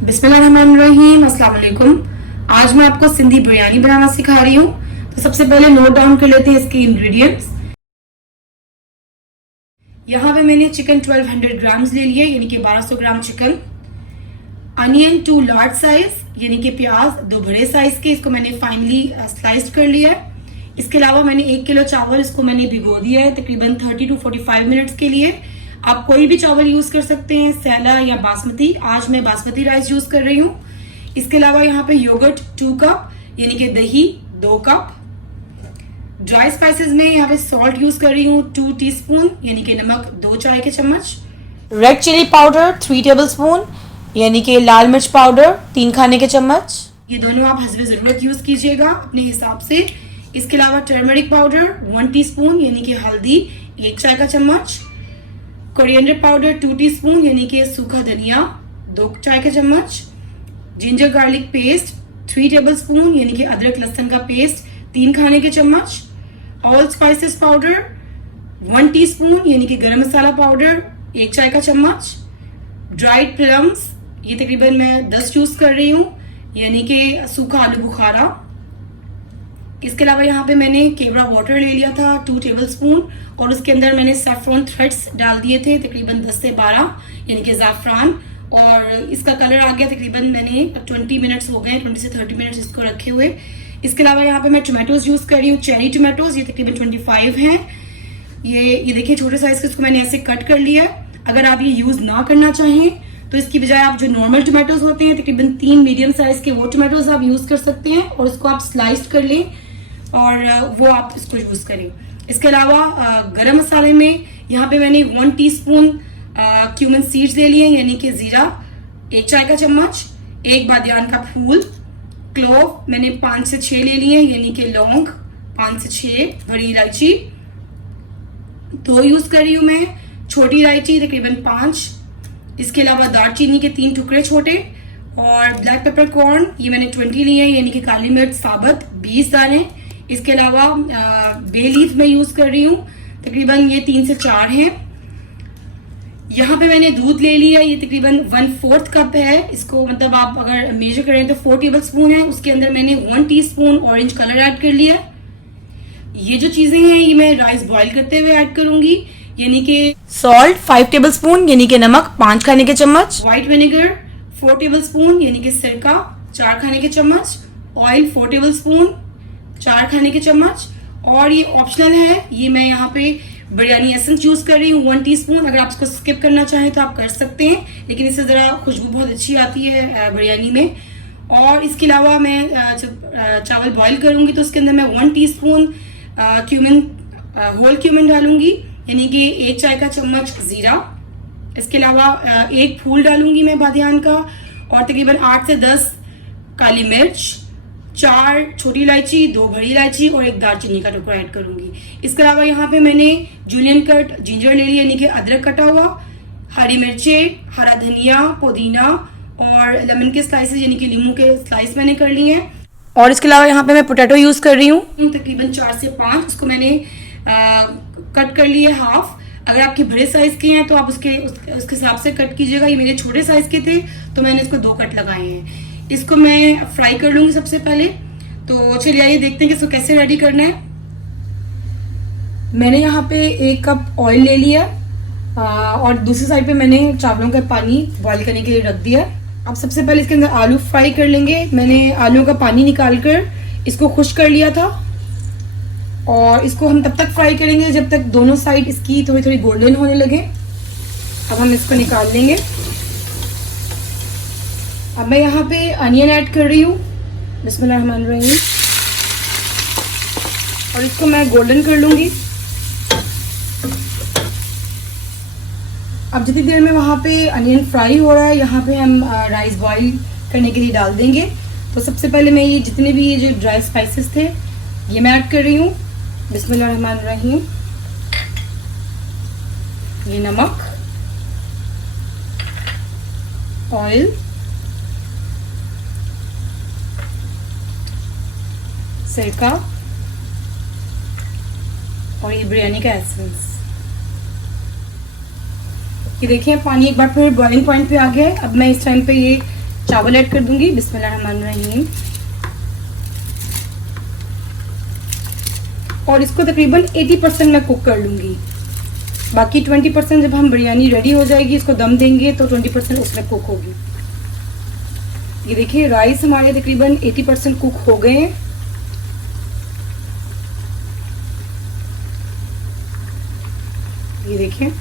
बिस्मिल्लाहिर्रहमानिर्रहीम, अस्सलाम वालेकुम। आज मैं आपको सिंधी बिरयानी बनाना सिखा रही हूँ। तो सबसे पहले नोट डाउन कर लेते हैं इसके इंग्रेडिएंट्स। यहाँ पे मैंने चिकन 1200 ग्राम्स ले लिए, यानी कि 1200 gram chicken. Onion 2 large size, यानी कि प्याज 2 बड़े साइज के, इसको मैंने फाइनली स्लाइस्ड कर लिया है। इसके अलावा मैंने 1 किलो चावल इसको मैंने भिगो दिया है तकरीबन 30 to 45 मिनट्स के लिए। आप कोई भी चावल यूज कर सकते हैं, सैला या बासमती। आज मैं बासमती राइस यूज कर रही हूँ। इसके अलावा यहाँ पे योगर्ट 2 कप, यानी कि दही 2 कप। ड्राई स्पाइसेस में यहाँ पे सॉल्ट यूज कर रही हूँ 2 टीस्पून, यानी कि नमक 2 चाय के चम्मच। रेड चिली पाउडर 3 टेबलस्पून, यानी कि लाल मिर्च पाउडर 3 खाने के चम्मच। ये दोनों आप हस्बे जरूरत यूज कीजिएगा अपने हिसाब से। इसके अलावा टर्मरिक पाउडर 1 टीस्पून, यानी कि हल्दी 1 चाय का चम्मच। कोरिएंडर पाउडर 2 टीस्पून, यानी कि सूखा धनिया 2 चाय के चम्मच। जिंजर गार्लिक पेस्ट 3 टेबलस्पून, यानी कि अदरक लहसुन का पेस्ट 3 खाने के चम्मच। ऑल स्पाइसेस पाउडर 1 टीस्पून, यानी कि गरम मसाला पाउडर 1 चाय का चम्मच। ड्राइड प्लम्स ये तकरीबन मैं 10 यूज कर रही हूँ, यानी कि सूखा आलू बुखारा। इसके अलावा यहाँ पे मैंने केवड़ा वाटर ले लिया था 2 टेबलस्पून, और उसके अंदर मैंने सैफरॉन थ्रेड्स डाल दिए थे तकरीबन 10 से 12, यानी कि ज़ाफ़रान। और इसका कलर आ गया तकरीबन मैंने 20 मिनट्स हो गए, 20 से 30 मिनट्स इसको रखे हुए। इसके अलावा यहाँ पे मैं टोमेटोज यूज कर रही हूँ, चेरी टोमेटोज, ये तकरीबन 25 हैं। ये देखिए छोटे साइज के, इसको मैंने ऐसे कट कर लिया है। अगर आप ये यूज ना करना चाहें तो इसकी बजाय आप जो नॉर्मल टोमेटोज होते हैं तकरीबन 3 मीडियम साइज के, वो टोमेटोज आप यूज कर सकते हैं, और उसको आप स्लाइस कर लें और वो आप इसको यूज करें। इसके अलावा गरम मसाले में यहाँ पे मैंने 1 टीस्पून क्यूमन सीड्स ले लिए, यानी कि जीरा 1 चाय का चम्मच। 1 बादियान का फूल। क्लोव मैंने 5 से 6 ले लिए, यानी कि लौंग 5 से 6। बड़ी इलायची 2 यूज कर रही हूँ मैं। छोटी इलायची तकरीबन 5। इसके अलावा दालचीनी के 3 टुकड़े छोटे। और ब्लैक पेपर कॉर्न ये मैंने 20 लिए, यानी कि काली मिर्च साबुत 20 दाने। इसके अलावा बे लीफ में यूज कर रही हूँ, तकरीबन ये 3 से 4 हैं। यहाँ पे मैंने दूध ले लिया, ये तकरीबन 1/4 कप है। इसको मतलब आप अगर मेजर करें तो 4 टेबलस्पून है। उसके अंदर मैंने 1 टीस्पून ऑरेंज कलर ऐड कर लिया। ये जो चीजें हैं ये मैं राइस बॉईल करते हुए ऐड करूंगी, यानी कि सॉल्ट 5 टेबलस्पून, यानी कि नमक 5 खाने के चम्मच। व्हाइट विनेगर 4 टेबलस्पून, यानी कि सिरका 4 खाने के चम्मच। ऑयल 4 टेबलस्पून 4 खाने के चम्मच। और ये ऑप्शनल है, ये मैं यहाँ पे बिरयानी एसेंस यूज कर रही हूँ 1 टीस्पून। अगर आप इसको स्किप करना चाहें तो आप कर सकते हैं, लेकिन इससे जरा खुशबू बहुत अच्छी आती है बिरयानी में। और इसके अलावा मैं जब चावल बॉईल करूंगी तो उसके अंदर मैं 1 टीस्पून क्यूमिन, होल क्यूमिन डालूंगी, यानी कि 1 चाय का चम्मच जीरा। इसके अलावा 1 फूल डालूंगी मैं बादियान का, और तकरीबन 8 से 10 काली मिर्च, 4 छोटी इलायची, 2 बड़ी इलायची और 1 दालचीनी का टुकड़ा ऐड करूंगी। इसके अलावा यहाँ पे मैंने जूलियन कट जिंजर ले लिया, यानी कि अदरक कटा हुआ, हरी मिर्चें, हरा धनिया, पुदीना और लेमन के स्लाइसेस, यानी कि नींबू के स्लाइस मैंने कर लिए हैं। और इसके अलावा यहाँ पे मैं पोटैटो यूज कर रही हूँ, तकरीबन 4 से 5। इसको मैंने कट कर लिए हाफ। अगर आपके बड़े साइज के हैं तो आप उसके हिसाब से कट कीजिएगा। ये मेरे छोटे साइज के थे तो मैंने इसको 2 कट लगाए हैं। इसको मैं फ्राई कर लूंगी सबसे पहले। तो चलिए आइए देखते हैं कि इसको कैसे रेडी करना है। मैंने यहाँ पे 1 कप ऑयल ले लिया, और दूसरी साइड पे मैंने चावलों का पानी बॉईल करने के लिए रख दिया। अब सबसे पहले इसके अंदर आलू फ्राई कर लेंगे। मैंने आलू का पानी निकाल कर इसको खुश्क कर लिया था, और इसको हम तब तक फ्राई करेंगे जब तक दोनों साइड इसकी थोड़ी थोड़ी गोल्डन होने लगे। अब हम इसको निकाल लेंगे। अब मैं यहाँ पे अनियन ऐड कर रही हूँ, बिस्मिल्लाहिर्रहमानिर्रहीम, और इसको मैं गोल्डन कर लूंगी। अब जितनी देर में वहाँ पे अनियन फ्राई हो रहा है, यहाँ पे हम राइस बॉईल करने के लिए डाल देंगे। तो सबसे पहले मैं ये जितने भी ये जो ड्राई स्पाइसेस थे ये मैं ऐड कर रही हूँ, बिस्मिल्लाहिर्रहमानिर्रहीम। ये नमक, ऑयल, सिरका और ये बिरयानी का एसेंस। ये देखिए पानी एक बार फिर बॉइलिंग पॉइंट पे आ गया है। अब मैं इस टाइम पे ये चावल ऐड कर दूंगी। बिस्मिल्लाहिर्रहमानिर्रहीम। और इसको तकरीबन 80% मैं कुक कर लूंगी। बाकी 20% जब हम बिरयानी रेडी हो जाएगी, इसको दम देंगे, तो 20% उसमें कुक होगी। ये देखिए राइस हमारे तकरीबन 80% कुक हो गए हैं। ये देखिए,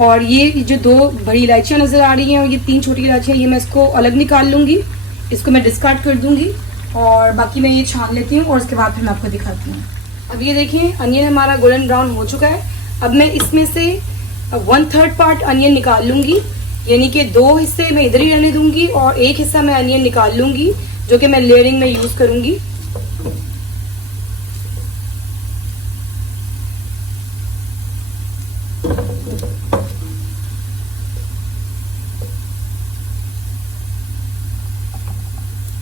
और ये जो 2 बड़ी इलायचियाँ नज़र आ रही हैं और ये 3 छोटी इलायचियाँ, ये मैं इसको अलग निकाल लूँगी। इसको मैं डिस्कार्ड कर दूँगी और बाकी मैं ये छान लेती हूँ और उसके बाद फिर मैं आपको दिखाती हूँ। अब ये देखिए अनियन हमारा गोल्डन ब्राउन हो चुका है। अब मैं इसमें से 1/3 पार्ट अनियन निकाल लूँगी, यानी कि 2 हिस्से मैं इधर ही रहने दूँगी और 1 हिस्सा मैं अनियन निकाल लूँगी, जो कि मैं लेयरिंग में यूज़ करूँगी।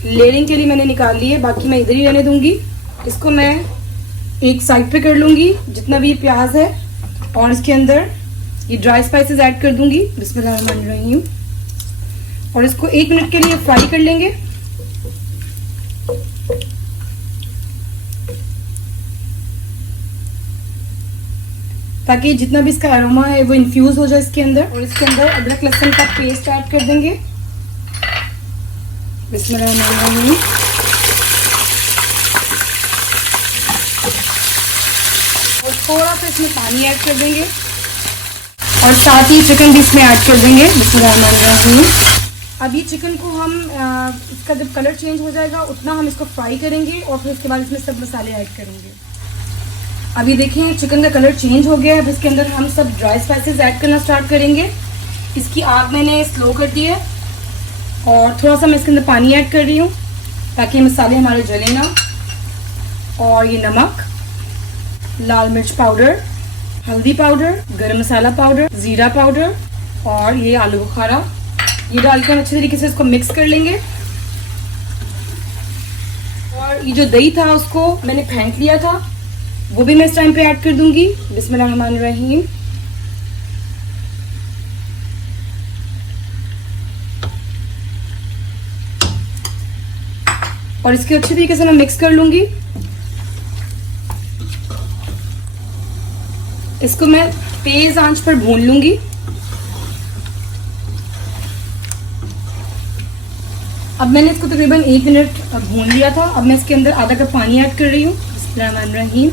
लेयरिंग के लिए मैंने निकाल ली है, बाकी मैं इधर ही रहने दूंगी। इसको मैं एक साइड पे कर लूंगी जितना भी प्याज है, और इसके अंदर ये ड्राई स्पाइसेस ऐड कर दूंगी। बिस्मिल्लाहिर्रहमानिर्रहीम। और इसको 1 मिनट के लिए फ्राई कर लेंगे। ताकि जितना भी इसका अरोमा है वो इन्फ्यूज हो जाए इसके अंदर। और इसके अंदर अदरक लहसुन का पेस्ट ऐड कर देंगे। बिस्मिल्लाहिर्रहमानिर्रहीम। और थोड़ा सा इसमें पानी ऐड कर देंगे और साथ ही चिकन भी इसमें ऐड कर देंगे। बिस्मिल्लाहिर्रहमानिर्रहीम। अब ये चिकन को हम इसका जब कलर चेंज हो जाएगा उतना हम इसको फ्राई करेंगे और फिर उसके बाद इसमें सब मसाले ऐड करेंगे। अब ये देखें चिकन का कलर चेंज हो गया है। अब इसके अंदर हम सब ड्राई स्पाइसेस ऐड करना स्टार्ट करेंगे। इसकी आग मैंने स्लो कर दी है और थोड़ा सा मैं इसके अंदर पानी ऐड कर रही हूँ ताकि मसाले हमारे जले ना। और ये नमक, लाल मिर्च पाउडर, हल्दी पाउडर, गरम मसाला पाउडर, जीरा पाउडर और ये आलू बुखारा, ये डालकर अच्छे तरीके से इसको मिक्स कर लेंगे। और ये जो दही था उसको मैंने फेंट लिया था, वो भी मैं इस टाइम पे ऐड कर दूंगी। बिस्मिल्लाहिर्रहमानिर्रहीम। और इसके अच्छे तरीके से मैं मिक्स कर लूंगी। इसको मैं तेज आंच पर भून लूंगी। अब मैंने इसको तकरीबन 1 मिनट भून लिया था। अब मैं इसके अंदर आधा कप पानी ऐड कर रही हूँ। बिस्मिल्लाहिर्रहमानिर्रहीम।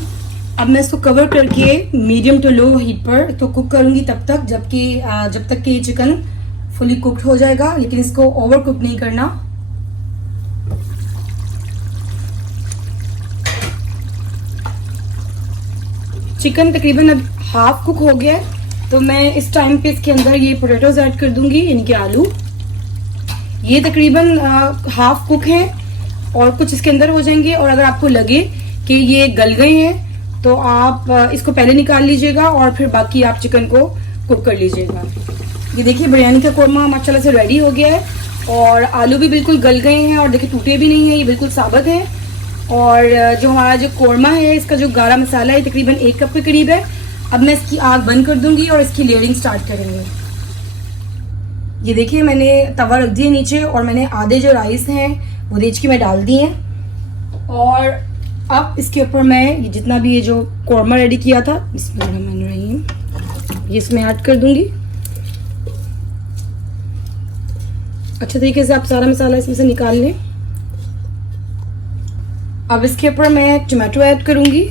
अब मैं इसको कवर करके मीडियम टू लो हीट पर तो कुक करूंगी तब तक जब तक कि चिकन फुली कुक्ड हो जाएगा, लेकिन इसको ओवर कुक नहीं करना। चिकन तकरीबन अब हाफ कुक हो गया है, तो मैं इस टाइम पे इसके अंदर ये पोटैटोज ऐड कर दूंगी, यानी कि आलू। ये तकरीबन हाफ कुक है और कुछ इसके अंदर हो जाएंगे। और अगर आपको लगे कि ये गल गए हैं तो आप इसको पहले निकाल लीजिएगा और फिर बाकी आप चिकन को कुक कर लीजिएगा। ये देखिए बिरयानी का कोरमा माशाल्लाह से रेडी हो गया है और आलू भी बिल्कुल गल गए हैं और देखिए टूटे भी नहीं है, ये बिल्कुल साबुत है। और जो हमारा जो कोरमा है, इसका जो गाढ़ा मसाला है तकरीबन 1 कप के करीब है। अब मैं इसकी आग बंद कर दूंगी और इसकी लेयरिंग स्टार्ट करेंगे। ये देखिए मैंने तवा रख दिया नीचे और मैंने आधे जो राइस हैं वो देख के मैं डाल दी हैं। और अब इसके ऊपर मैं ये जितना भी ये जो कोरमा रेडी किया था, बिस्मिल्लाहिर्रहमानिर्रहीम, ये इसमें ऐड कर दूंगी। अच्छे तरीके से आप सारा मसाला इसमें से निकाल लें। अब इसके ऊपर मैं टमाटो ऐड करूंगी।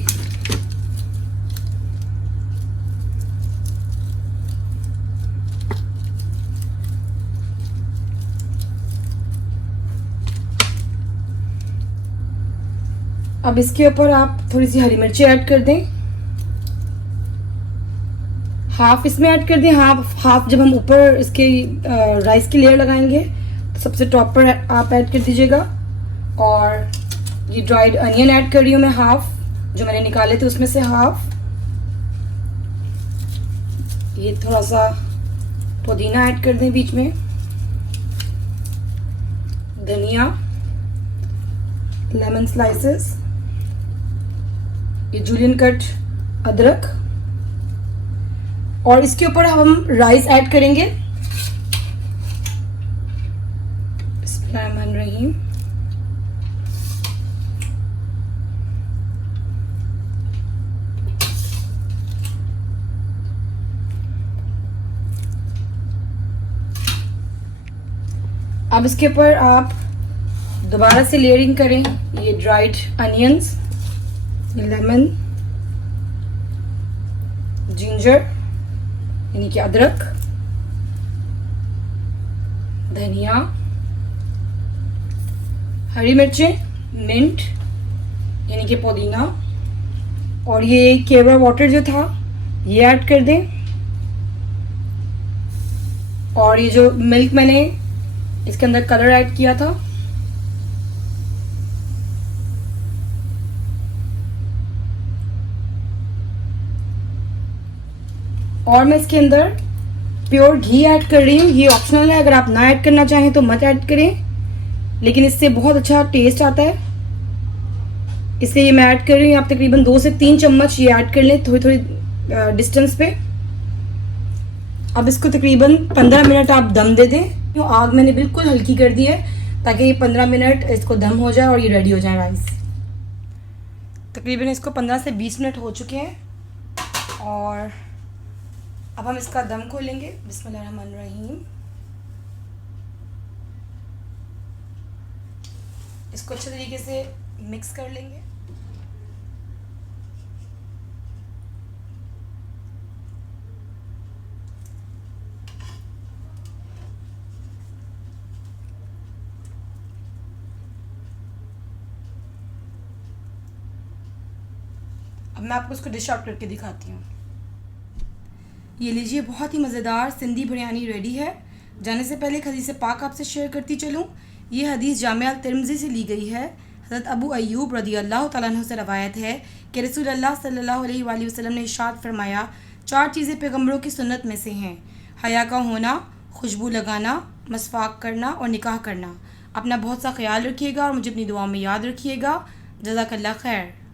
अब इसके ऊपर आप थोड़ी सी हरी मिर्ची ऐड कर दें, हाफ इसमें ऐड कर दें, हाफ जब हम ऊपर इसके राइस की लेयर लगाएंगे तो सबसे टॉप पर आप ऐड कर दीजिएगा। और ये ड्राइड अनियन ऐड कर रही हूँ मैं, हाफ जो मैंने निकाले थे उसमें से हाफ। ये थोड़ा सा पुदीना ऐड कर दें बीच में, धनिया, लेमन स्लाइसेस, ये जूलियन कट अदरक। और इसके ऊपर हम राइस ऐड करेंगे। अब इसके ऊपर आप दोबारा से लेयरिंग करें ये ड्राइड अनियंस, लेमन, जिंजर यानी कि अदरक, धनिया, हरी मिर्चें, मिंट यानी कि पुदीना, और ये केवड़ा वाटर जो था ये ऐड कर दें। और ये जो मिल्क मैंने इसके अंदर कलर ऐड किया था, और मैं इसके अंदर प्योर घी ऐड कर रही हूँ। ये ऑप्शनल है, अगर आप ना ऐड करना चाहें तो मत ऐड करें, लेकिन इससे बहुत अच्छा टेस्ट आता है, इसलिए ये मैं ऐड कर रही हूँ। आप तकरीबन 2 से 3 चम्मच ये ऐड कर लें थोड़ी थोड़ी डिस्टेंस पे। अब इसको तकरीबन 15 मिनट आप दम दे दें। तो आग मैंने बिल्कुल हल्की कर दी है ताकि ये 15 मिनट इसको दम हो जाए और ये रेडी हो जाए राइस। तकरीबन इसको 15 से 20 मिनट हो चुके हैं और अब हम इसका दम खोलेंगे। बिस्मिल्लाहिर्रहमानिर्रहीम। इसको अच्छे तरीके से मिक्स कर लेंगे। अब मैं आपको इसको डिश आउट करके दिखाती हूँ। ये लीजिए, बहुत ही मज़ेदार सिंधी बिरयानी रेडी है। जाने से पहले एक हदीस पाक आपसे शेयर करती चलूँ। ये हदीस जामिया तिर्मिज़ी से ली गई है। हज़रत अबू अय्यूब रदी अल्लाह तआला अन्हु से रवायत है कि रसूल अल्लाह सल्लल्लाहु अलैहि वसल्लम ने इरशाद फरमाया, 4 चीज़ें पैगम्बरों की सुन्नत में से हैं, हया का होना, खुशबू लगाना, मसवाक करना और निकाह करना। अपना बहुत सा ख्याल रखिएगा और मुझे अपनी दुआ में याद रखिएगा। जज़ाकल्लाह खैर।